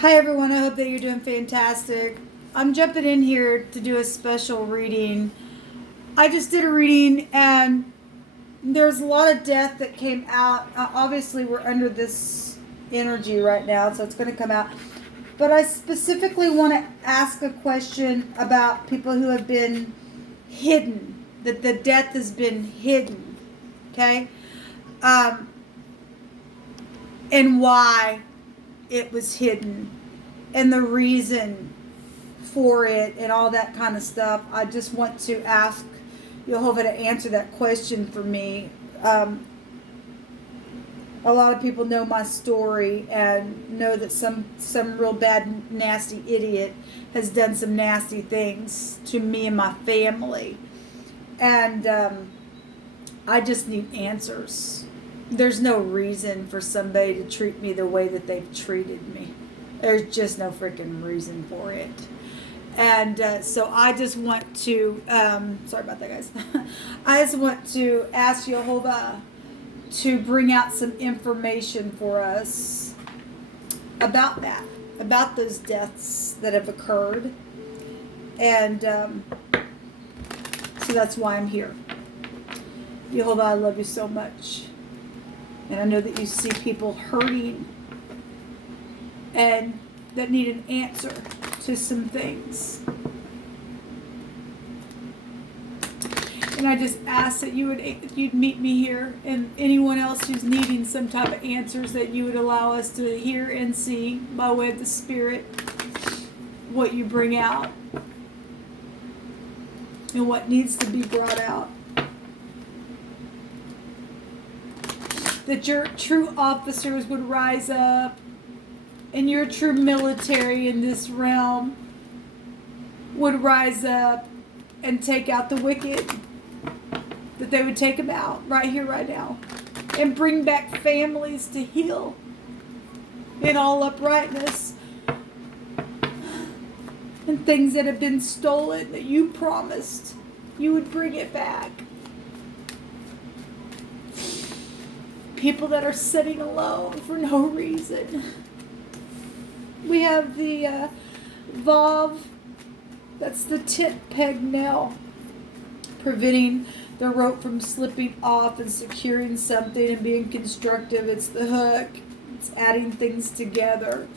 Hi everyone, I hope that you're doing fantastic. I'm jumping in here to do a special reading. I just did a reading and there's a lot of death that came out. Obviously, we're under this energy right now, so it's going to come out. But I specifically want to ask a question about people who have been hidden, that the death has been hidden, okay? And why it was hidden and the reason for it and all that kind of stuff. I just want to ask Jehovah to answer that question for me. A lot of people know my story and know that some real bad, nasty idiot has done some nasty things to me and my family. And I just need answers. There's no reason for somebody to treat me the way that they've treated me. There's just no freaking reason for it. And so I just want to, sorry about that, guys. I just want to ask Jehovah to bring out some information for us about that, about those deaths that have occurred. And so that's why I'm here. Jehovah, I love you so much. And I know that you see people hurting and that need an answer to some things. And I just ask that you'd meet me here, and anyone else who's needing some type of answers, that you would allow us to hear and see by way of the Spirit what you bring out and what needs to be brought out. That your true officers would rise up, and your true military in this realm would rise up and take out the wicked. That they would take them out right here, right now, and bring back families to heal in all uprightness. And things that have been stolen that you promised you would bring it back. People that are sitting alone for no reason. We have the valve, that's the tit peg nail, preventing the rope from slipping off and securing something and being constructive. It's the hook, it's adding things together.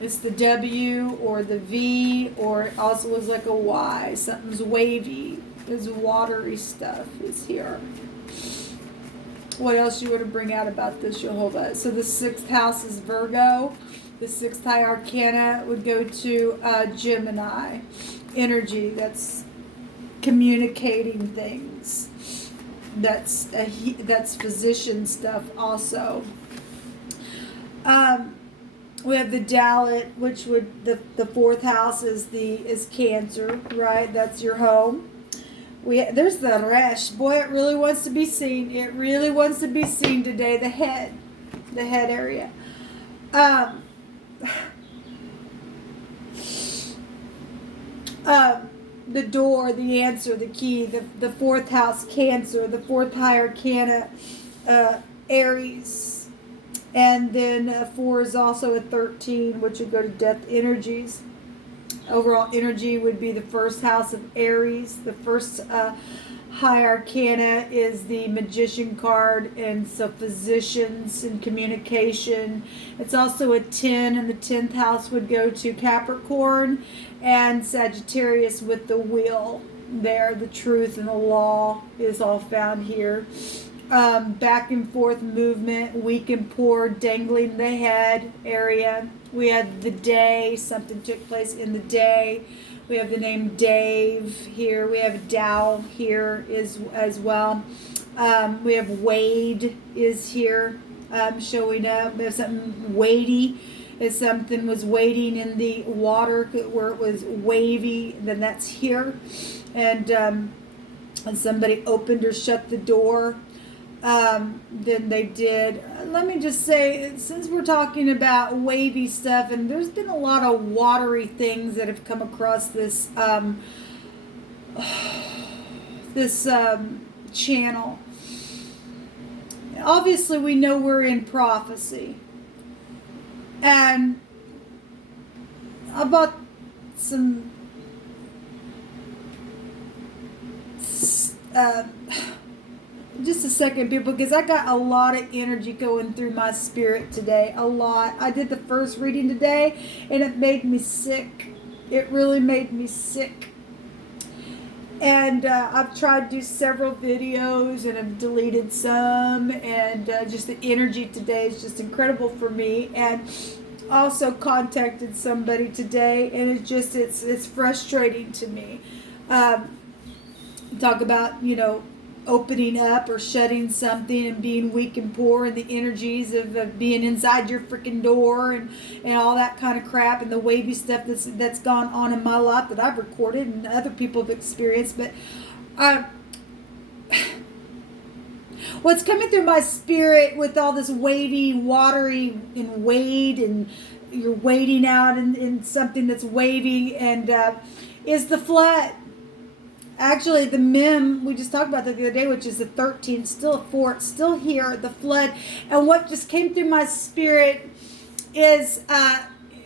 It's the W or the V, or it also looks like a Y. Something's wavy, there's watery stuff is here. What else you want to bring out about this, Jehovah? So the 6th house is Virgo. The 6th high arcana would go to Gemini energy. That's communicating things. That's physician stuff also. We have the Dalit, which would the 4th house is Cancer, right? That's your home. There's the Resh. Boy, it really wants to be seen. It really wants to be seen today. The head area. The door, the answer, the key, the 4th house, Cancer, the 4th high arcana, Aries. And then 4 is also a 13, which would go to death energies. Overall energy would be the 1st house of Aries. The 1st high arcana is the Magician card, and so physicians and communication. It's also a 10, and the 10th house would go to Capricorn and Sagittarius with the wheel there. The truth and the law is all found here. Back and forth movement, weak and poor, dangling the head area. We have the day, something took place in the day. We have the name Dave here. We have Dow here as well. We have Wade is here showing up. We have something weighty. If something was waiting in the water where it was wavy, then that's here. And somebody opened or shut the door. Then they did. Let me just say, since we're talking about wavy stuff, and there's been a lot of watery things that have come across this channel. Obviously, we know we're in prophecy, and I bought some just a second, people, because I got a lot of energy going through my spirit today. A lot. I did the first reading today, and it made me sick. It really made me sick. And I've tried to do several videos, and I've deleted some, and just the energy today is just incredible for me. And also contacted somebody today, and it's frustrating to me. Talk about, opening up or shutting something and being weak and poor, and the energies of being inside your freaking door and all that kind of crap, and the wavy stuff that's gone on in my life that I've recorded and other people have experienced. But what's coming through my spirit with all this wavy, watery, and wade, and you're wading out in something that's wavy, and is the flood. Actually, the mem, we just talked about that the other day, which is the 13, still a 4, it's still here, the flood. And what just came through my spirit is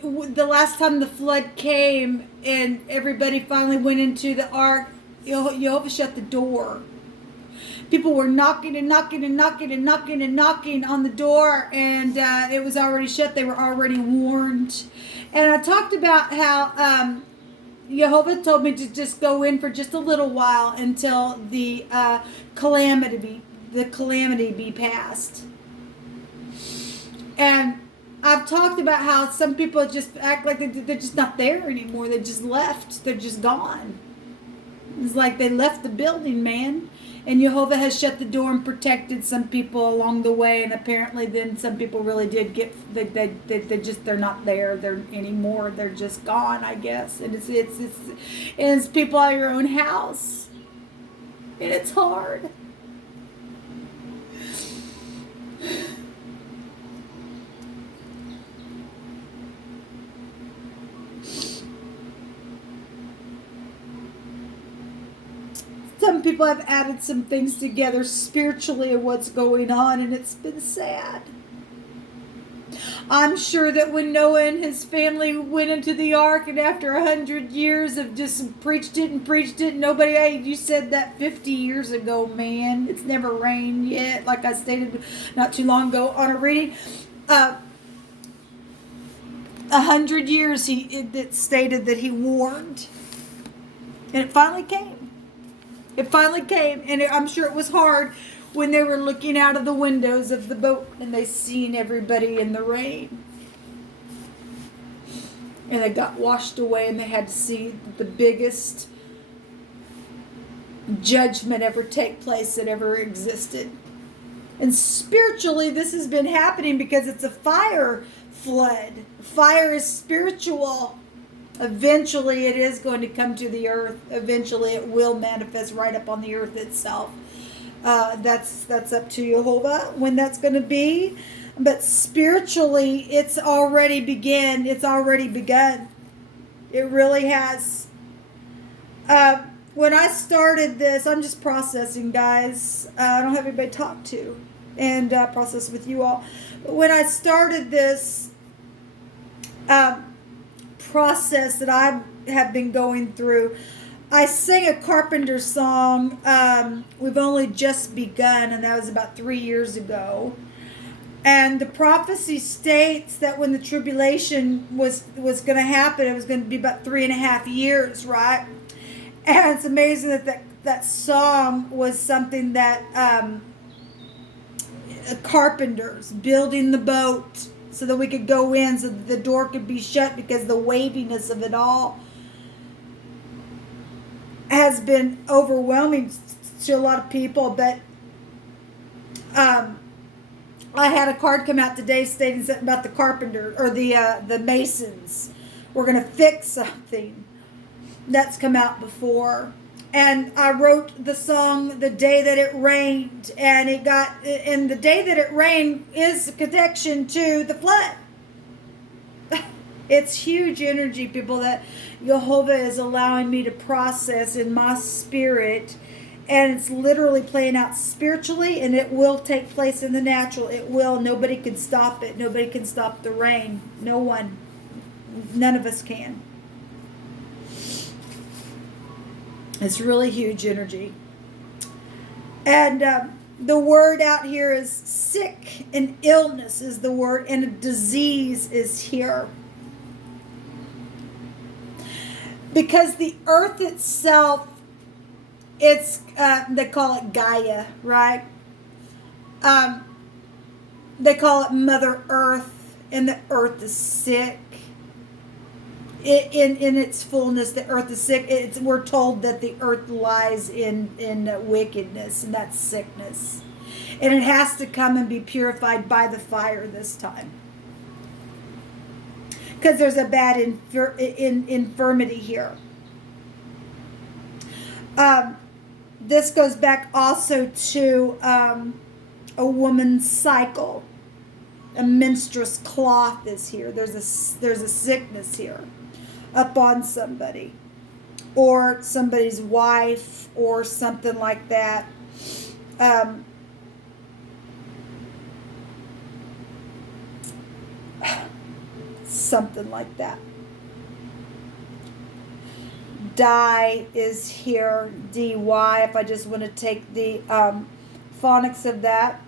the last time the flood came and everybody finally went into the ark, Jehovah shut the door. People were knocking and knocking and knocking and knocking and knocking on the door, and it was already shut. They were already warned. And I talked about how Jehovah told me to just go in for just a little while until the calamity be passed. And I've talked about how some people just act like they're just not there anymore. They just left. They're just gone. It's like they left the building, man. And Jehovah has shut the door and protected some people along the way, and apparently then some people really did get they're not there anymore. They're just gone, I guess. And it's people out of your own house, and it's hard. Some people have added some things together spiritually of what's going on, and it's been sad. I'm sure that when Noah and his family went into the ark, and after 100 years of just preached it, nobody, hey, you said that 50 years ago, man. It's never rained yet, like I stated not too long ago on a reading. 100 years it stated that he warned, and it finally came. It finally came, and I'm sure it was hard when they were looking out of the windows of the boat and they seen everybody in the rain. And they got washed away, and they had to see the biggest judgment ever take place that ever existed. And spiritually, this has been happening because it's a fire flood. Fire is spiritual. Eventually, it is going to come to the earth. Eventually, it will manifest right up on the earth itself. That's up to Jehovah when that's going to be. But spiritually, it's already begun. It's already begun. It really has. When I started this, I'm just processing, guys. I don't have anybody to talk to and process with you all. But when I started this process that I have been going through, I sang a Carpenter song, We've Only Just Begun, and that was about 3 years ago. And the prophecy states that when the tribulation was going to happen, it was going to be about 3.5 years, right? And it's amazing that song was something that carpenters building the boat so that we could go in, so that the door could be shut, because the waviness of it all has been overwhelming to a lot of people. But I had a card come out today stating something about the carpenter or the masons. We're going to fix something that's come out before. And I wrote the song "The Day That It Rained," and the day that it rained is a connection to the flood. It's huge energy, people, that Jehovah is allowing me to process in my spirit, and it's literally playing out spiritually, and it will take place in the natural. It will. Nobody can stop it. Nobody can stop the rain. No one. None of us can. It's really huge energy. And the word out here is sick, and illness is the word, and a disease is here. Because the earth itself, it's they call it Gaia, right? They call it Mother Earth, and the earth is sick. In its fullness, the earth is sick. We're told that the earth lies in wickedness, and that's sickness. And it has to come and be purified by the fire this time. Because there's a bad infirmity here. This goes back also to a woman's cycle. A menstruous cloth is here. There's a sickness here upon somebody, or somebody's wife, or something like that. Something like that. Die is here, DY, if I just want to take the phonics of that.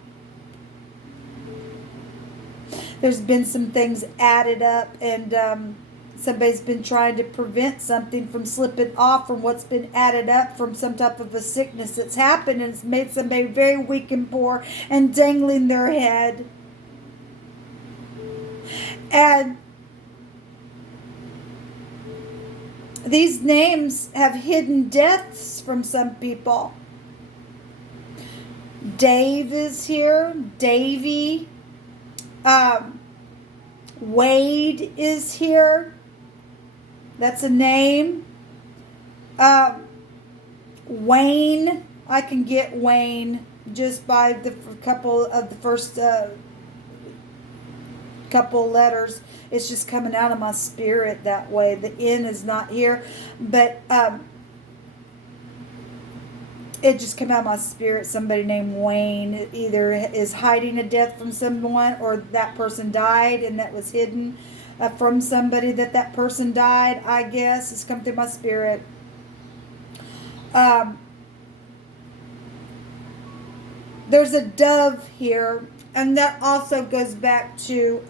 There's been some things added up, and somebody's been trying to prevent something from slipping off from what's been added up from some type of a sickness that's happened, and it's made somebody very weak and poor and dangling their head. And these names have hidden deaths from some people. Dave is here. Davy. Wade is here. That's a name. Wayne. I can get Wayne just by the couple of the first couple letters. It's just coming out of my spirit that way. The N is not here, but it just came out of my spirit. Somebody named Wayne either is hiding a death from someone, or that person died and that was hidden from somebody that person died, I guess. It's come through my spirit. There's a dove here, and that also goes back to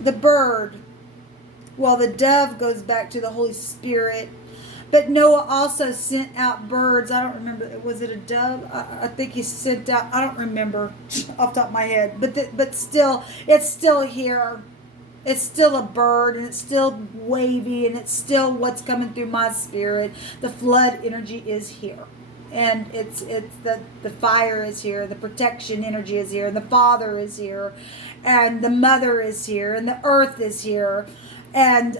the bird. Well, the dove goes back to the Holy Spirit. But Noah also sent out birds. I don't remember. Was it a dove? I think he sent out. I don't remember off the top of my head. But still, it's still here. It's still a bird, and it's still wavy, and it's still what's coming through my spirit. The flood energy is here, and it's the fire is here. The protection energy is here. And the Father is here, and the Mother is here, and the earth is here. And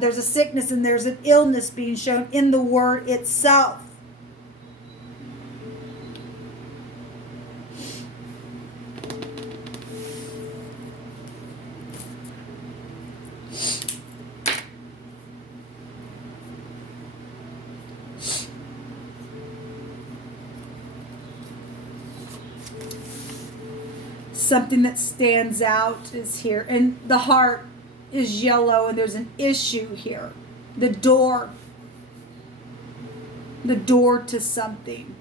there's a sickness and there's an illness being shown in the word itself. Something that stands out is here. And the heart is yellow, and there's an issue here. The door to something,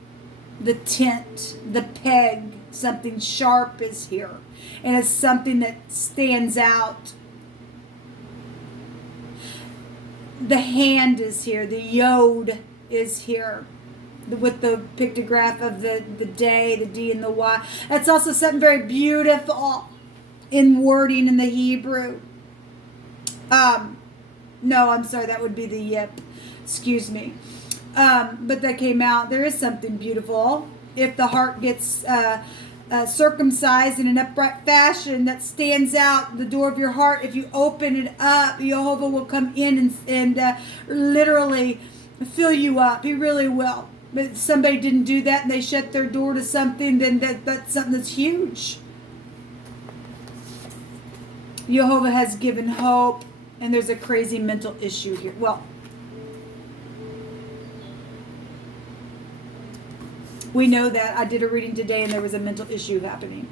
the tent, the peg, something sharp is here, and it's something that stands out. The hand is here, the yod is here, with the pictograph of the day, the D and the Y. That's also something very beautiful in wording in the Hebrew. No, I'm sorry, that would be the yip. Excuse me. But that came out. There is something beautiful. If the heart gets circumcised in an upright fashion, that stands out the door of your heart. If you open it up, Jehovah will come in and literally fill you up. He really will. But if somebody didn't do that and they shut their door to something, then that's something that's huge. Jehovah has given hope. And there's a crazy mental issue here. Well, we know that. I did a reading today and there was a mental issue happening.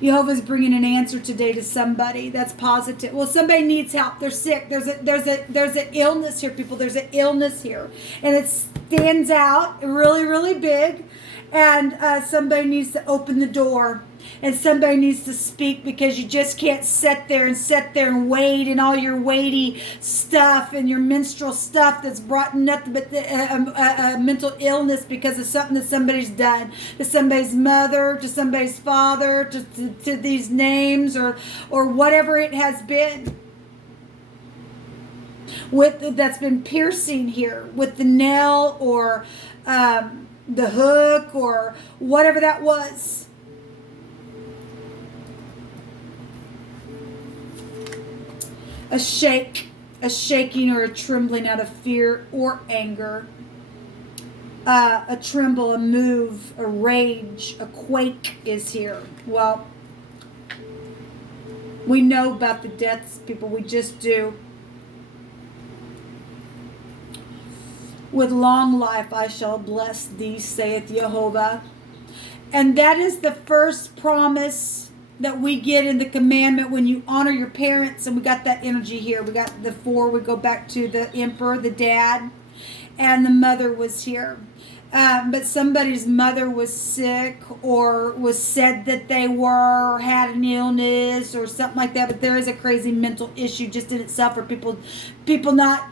Jehovah's bringing an answer today to somebody. That's positive. Well, somebody needs help. They're sick. There's an illness here, people. There's an illness here, and it stands out really, really big. And somebody needs to open the door, and somebody needs to speak, because you just can't sit there and wait, and all your weighty stuff and your menstrual stuff that's brought nothing but a mental illness because of something that somebody's done to somebody's mother, to somebody's father, to these names or whatever it has been. That's been piercing here with the nail or the hook or whatever that was. A shaking or a trembling out of fear or anger. A tremble, a move, a rage, a quake is here. Well, we know about the deaths, people. We just do. With long life I shall bless thee, saith Jehovah. And that is the first promise that we get in the commandment when you honor your parents. And we got that energy here. We got the 4. We go back to the emperor, the dad, and the mother was here. But somebody's mother was sick or was said that they were, or had an illness or something like that. But there is a crazy mental issue just in itself for people not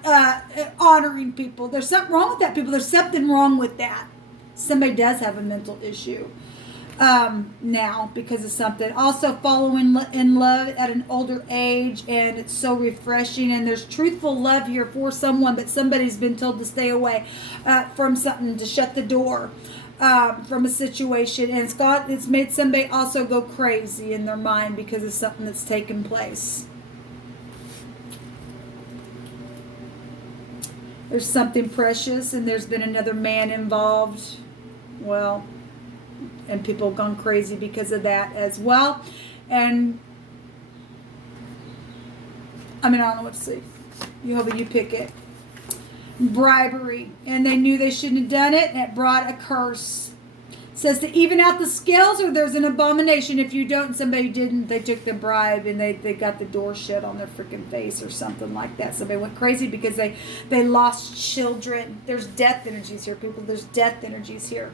honoring people. There's something wrong with that, people. There's something wrong with that. Somebody does have a mental issue now because of something. Also following in love at an older age, and it's so refreshing. And there's truthful love here for someone, but somebody's been told to stay away from something, to shut the door from a situation. And it's made somebody also go crazy in their mind because of something that's taken place. There's something precious, and there's been another man involved. Well, and people have gone crazy because of that as well. And I don't know what to say. Jehovah, you pick it. Bribery. And they knew they shouldn't have done it, and it brought a curse. It says to even out the scales, or there's an abomination if you don't. And somebody didn't. They took the bribe, and they got the door shut on their freaking face or something like that. Somebody went crazy because they lost children. There's death energies here, people. There's death energies here.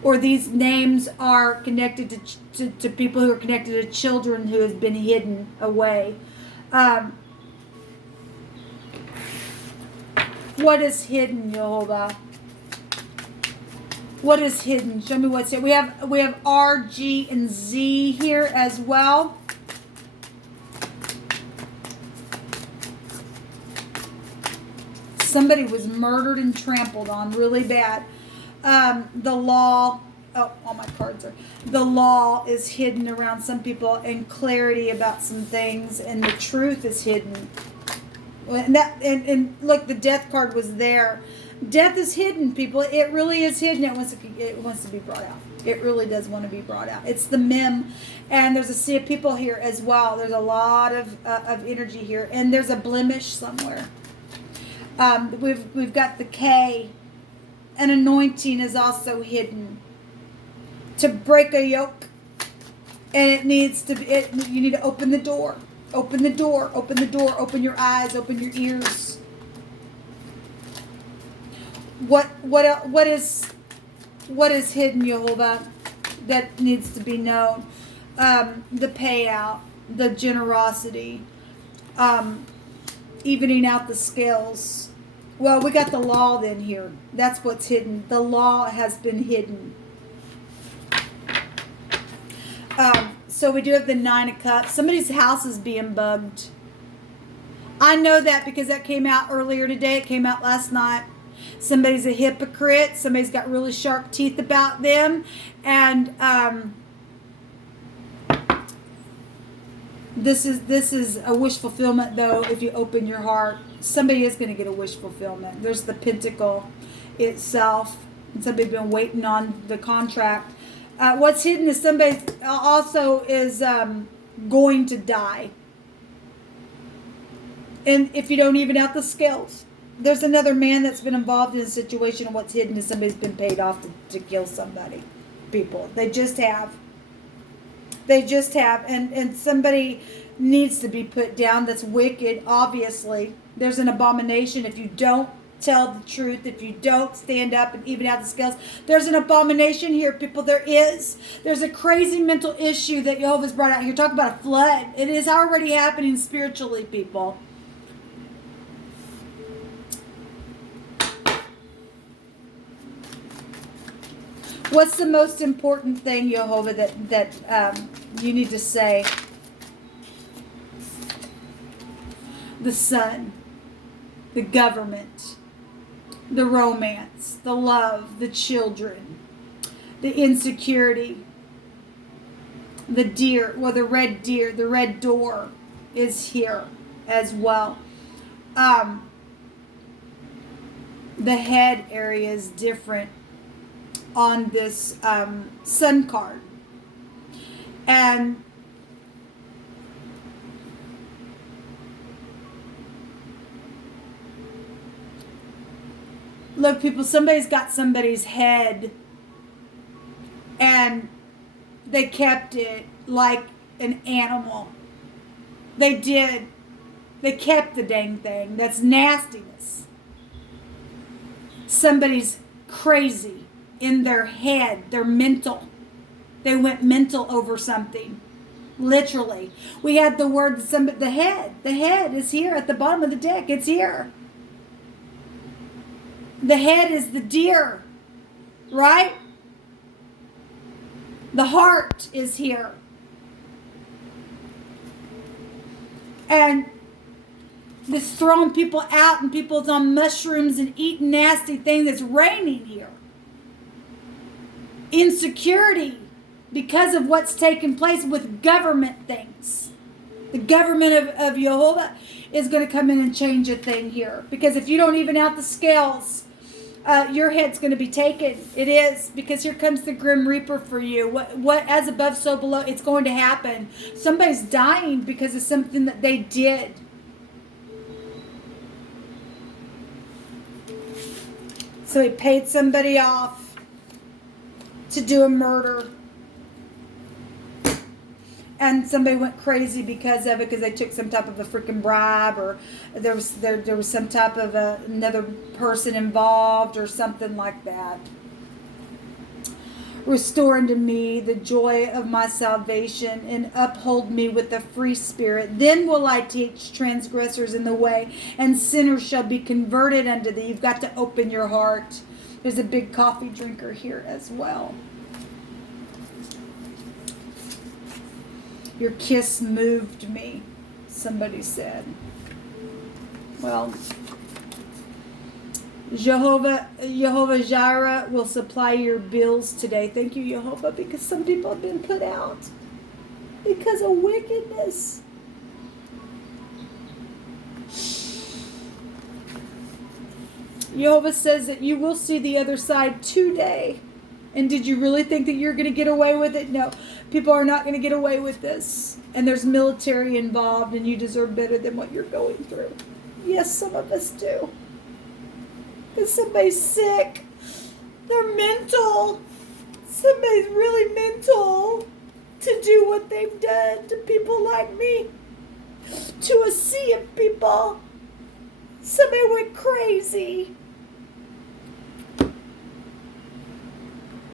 Or these names are connected to people who are connected to children who has been hidden away. What is hidden, Jehovah? What is hidden? Show me what's here. We have R, G, and Z here as well. Somebody was murdered and trampled on really bad. The law, all my cards are, the law is hidden around some people, and clarity about some things, and the truth is hidden. And look, the death card was there. Death is hidden, people. It really is hidden. It wants to be brought out. It really does want to be brought out. It's the mem, and there's a sea of people here as well. There's a lot of energy here, and there's a blemish somewhere. We've got the K. An anointing is also hidden to break a yoke, and it needs to be. You need to open the door. Open the door. Open the door. Open your eyes. Open your ears. What is hidden, Jehovah, that needs to be known? The payout, the generosity, evening out the scales. Well, we got the law then here. That's what's hidden. The law has been hidden. So we do have the 9 of Cups. Somebody's house is being bugged. I know that because that came out earlier today. It came out last night. Somebody's a hypocrite. Somebody's got really sharp teeth about them. And this is a wish fulfillment, though, if you open your heart. Somebody is going to get a wish fulfillment. There's the Pentacle itself. And somebody's been waiting on the contract. What's hidden is somebody also is going to die. And if you don't even out the scales, there's another man that's been involved in a situation, and what's hidden is somebody's been paid off to kill somebody. People. They just have. They just have. And somebody needs to be put down that's wicked, obviously. There's an abomination if you don't tell the truth, if you don't stand up and even out the scales. There's an abomination here, people. There's a crazy mental issue that Jehovah's brought out here. Talk about a flood. It is already happening spiritually, people. What's the most important thing, Jehovah, that you need to say? The son, the government, the romance, the love, the children, the insecurity, the deer, well, the red deer, the red door is here as well. The head area is different on this sun card. And look, people, somebody's got somebody's head and they kept it like an animal. They did. They kept the dang thing. That's nastiness. Somebody's crazy in their head. They're mental. They went mental over something. Literally. We had the word, the head. The head is here at the bottom of the deck. It's here. The head is the deer, right? The heart is here. And this throwing people out and people's on mushrooms and eating nasty things that's raining here. Insecurity because of what's taking place with government things. The government of Jehovah is going to come in and change a thing here. Because if you don't even out the scales, your head's going to be taken. It is, because here comes the Grim Reaper for you. What as above, so below. It's going to happen. Somebody's dying because of something that they did. So he paid somebody off to do a murder. And somebody went crazy because of it, because they took some type of a freaking bribe, or there was some type of another person involved, or something like that. Restore unto me the joy of my salvation, and uphold me with a free spirit. Then will I teach transgressors in the way, and sinners shall be converted unto thee. You've got to open your heart. There's a big coffee drinker here as well. Your kiss moved me, somebody said. Well, Jehovah Jireh will supply your bills today. Thank you, Jehovah, because some people have been put out because of wickedness. Jehovah says that you will see the other side today. And did you really think that you're going to get away with it? No, people are not going to get away with this. And there's military involved, and you deserve better than what you're going through. Yes, some of us do. Because somebody's sick. They're mental. Somebody's really mental to do what they've done to people like me. To a sea of people. Somebody went crazy.